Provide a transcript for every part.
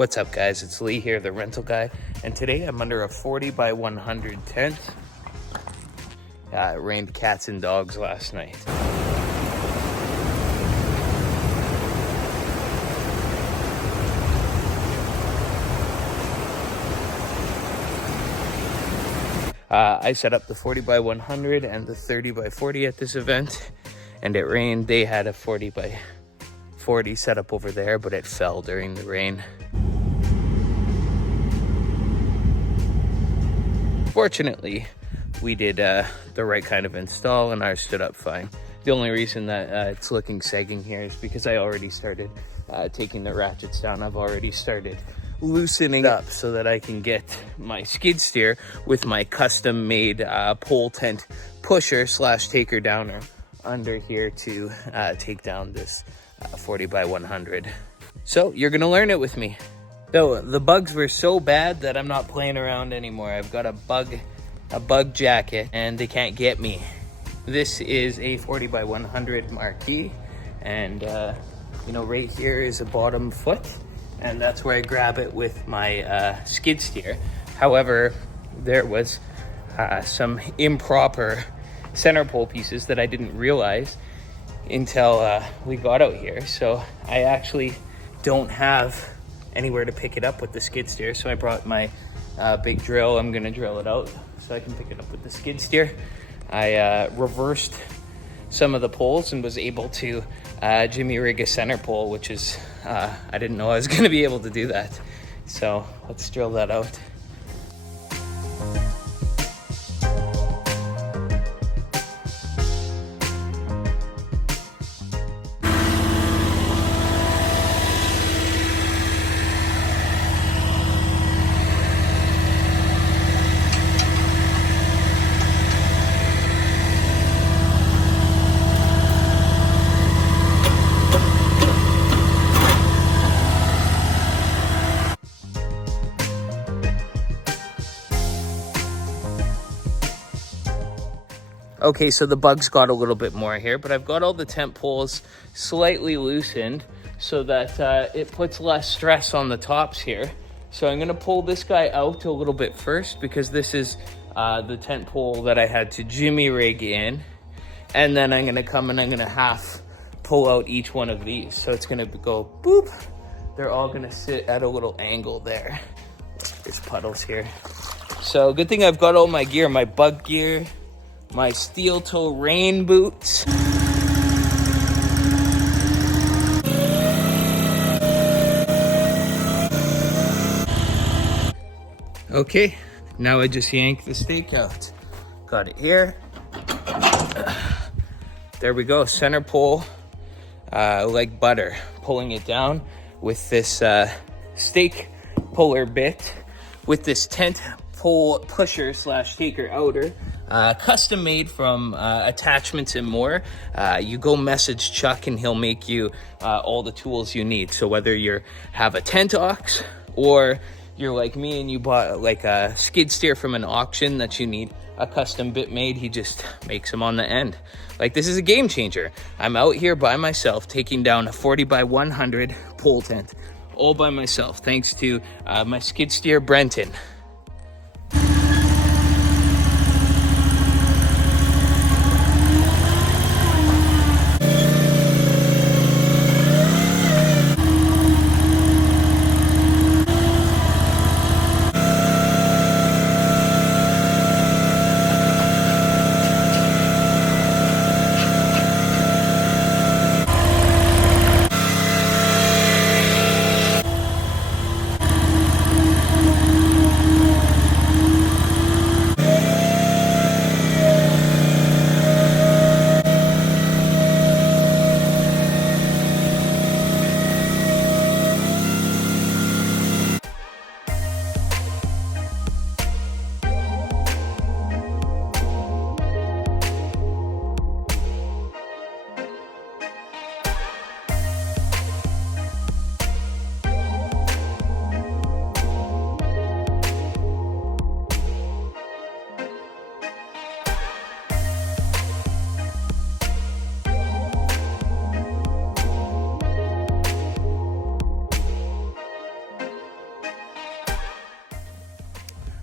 What's up guys, it's Lee here, the rental guy, and today I'm under a 40 by 100 tent. It rained cats and dogs last night. I set up the 40 by 100 and the 30 by 40 at this event, and it rained. They had a 40 by 40 set up over there, but it fell during the rain. Fortunately, we did the right kind of install and ours stood up fine. The only reason that it's looking sagging here is because I already started taking the ratchets down. I've already started loosening up so that I can get my skid steer with my custom made pole tent pusher slash taker downer under here to take down this 40 by 100. So you're gonna learn it with me. So the bugs were so bad that I'm not playing around anymore. I've got a bug jacket and they can't get me. This is a 40 by 100 Marquee, and you know, right here is a bottom foot, and that's where I grab it with my skid steer. However, there was some improper center pole pieces that I didn't realize until we got out here. So I actually don't have anywhere to pick it up with the skid steer. So I brought my big drill. I'm gonna drill it out so I can pick it up with the skid steer. I reversed some of the poles and was able to jimmy rig a center pole, which is, I didn't know I was gonna be able to do that. So let's drill that out. Okay, so the bugs got a little bit more here, but I've got all the tent poles slightly loosened so that it puts less stress on the tops here. So I'm gonna pull this guy out a little bit first, because this is the tent pole that I had to jimmy rig in. And then I'm gonna come and I'm gonna half pull out each one of these. So it's gonna go boop. They're all gonna sit at a little angle there. There's puddles here. So good thing I've got all my gear, my bug gear, my steel toe rain boots. Okay, now I just yank the stake out. Got it here. There we go, center pole, like butter. Pulling it down with this stake puller bit, with this tent pole pusher slash taker outer. Custom made from attachments and more. You go message Chuck and he'll make you all the tools you need. So whether you have a tent ox or you're like me and you bought like a skid steer from an auction that you need a custom bit made, he just makes them on the end. Like, this is a game changer. I'm out here by myself taking down a 40 by 100 pole tent all by myself, thanks to my skid steer Brenton.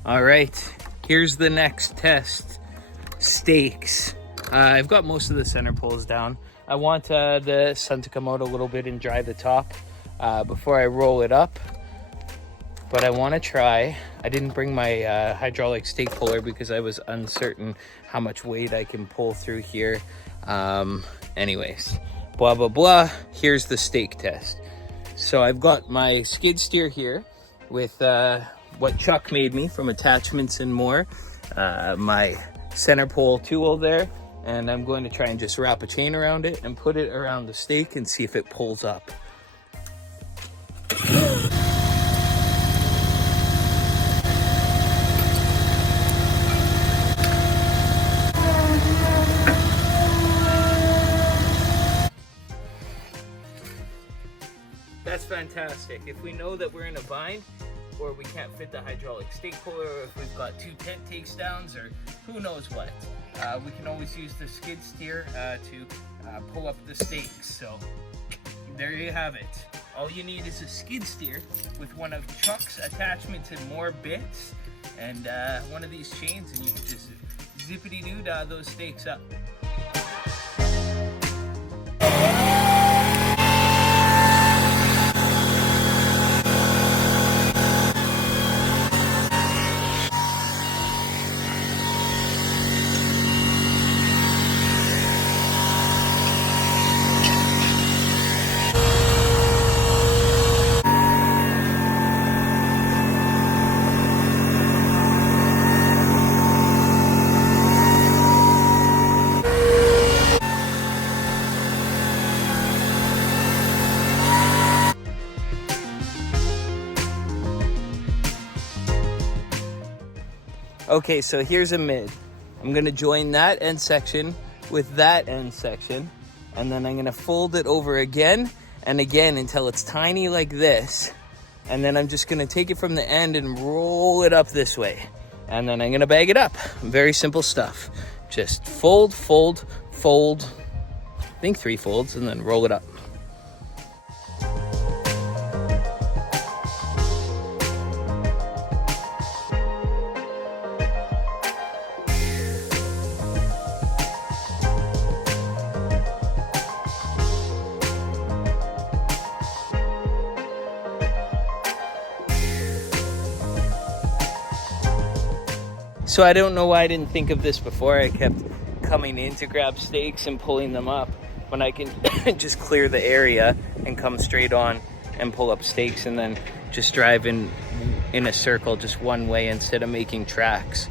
All right, here's the next test. Stakes. I've got most of the center poles down. I want the sun to come out a little bit and dry the top before I roll it up. But I want to try. I didn't bring my hydraulic stake puller because I was uncertain how much weight I can pull through here. Anyways, blah, blah, blah. Here's the stake test. So I've got my skid steer here with what Chuck made me from Attachments and More. My center pole tool there. And I'm going to try and just wrap a chain around it and put it around the stake and see if it pulls up. That's fantastic. If we know that we're in a bind, or we can't fit the hydraulic stake puller, or if we've got 2 tent takedowns, or who knows what, we can always use the skid steer to pull up the stakes. So there you have it. All you need is a skid steer with one of Chuck's Attachments and More bits, and one of these chains, and you can just zippity-doo-dah those stakes up. Okay, so here's a mid. I'm gonna join that end section with that end section, and then I'm gonna fold it over again and again until it's tiny like this. And then I'm just gonna take it from the end and roll it up this way. And then I'm gonna bag it up. Very simple stuff. Just fold, fold, fold, I think 3 folds, and then roll it up. So I don't know why I didn't think of this before. I kept coming in to grab stakes and pulling them up when I can just clear the area and come straight on and pull up stakes, and then just drive in a circle just one way instead of making tracks.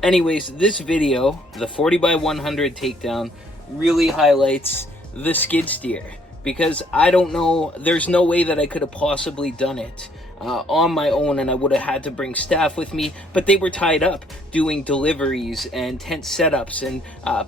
Anyways, this video, the 40x100 takedown, really highlights the skid steer, because I don't know, there's no way that I could have possibly done it on my own, and I would have had to bring staff with me, but they were tied up doing deliveries and tent setups and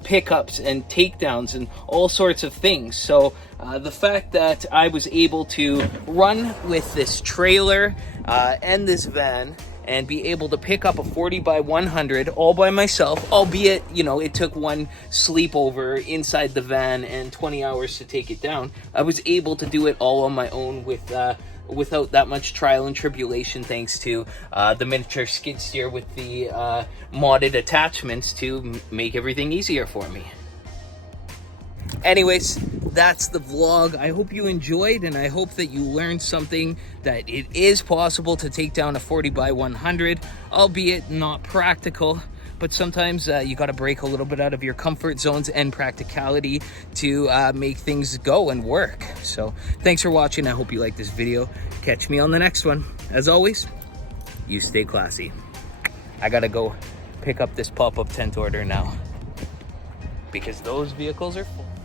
pickups and takedowns and all sorts of things. So the fact that I was able to run with this trailer and this van and be able to pick up a 40x100 all by myself, albeit, you know, it took one sleepover inside the van and 20 hours to take it down. I was able to do it all on my own without that much trial and tribulation, thanks to the miniature skid steer with the modded attachments to make everything easier for me. Anyways, that's the vlog. I hope you enjoyed, and I hope that you learned something, that it is possible to take down a 40x100, albeit not practical, but sometimes you got to break a little bit out of your comfort zones and practicality to make things go and work. So thanks for watching. I hope you like this video. Catch me on the next one. As always, you stay classy. I gotta go pick up this pop-up tent order now. because those vehicles are full.